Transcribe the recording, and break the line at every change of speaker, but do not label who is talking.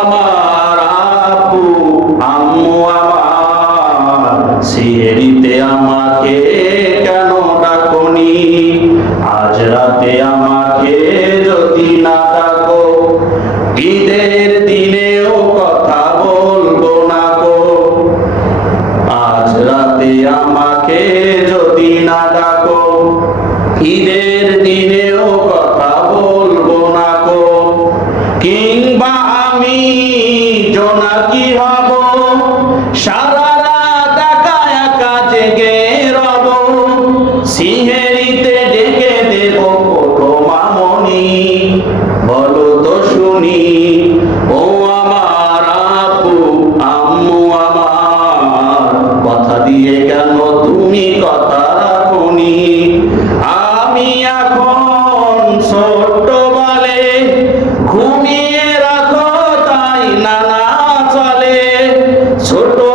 আমার আপু আম্মু আমার, সিঁড়িতে আমাকে কেন ডাকনি? আজ রাতে আমাকে যদি না ডাকো, ঈদের দিনেও কথা বলব না গো। আজ রাতে আমাকে যদি না ডাকো, ঈদের দিনেও কথা বলব না গো। কিংবা আমি জোনাকি হব? সারা রাত একা একা জেগে রব। সিহেরিতে ডেকে দেব কোটো মামনি। বলো তো শুনি, ও আমার আপু, আম্মু আমার। কথা দিয়ে কেন তুমি কথা solo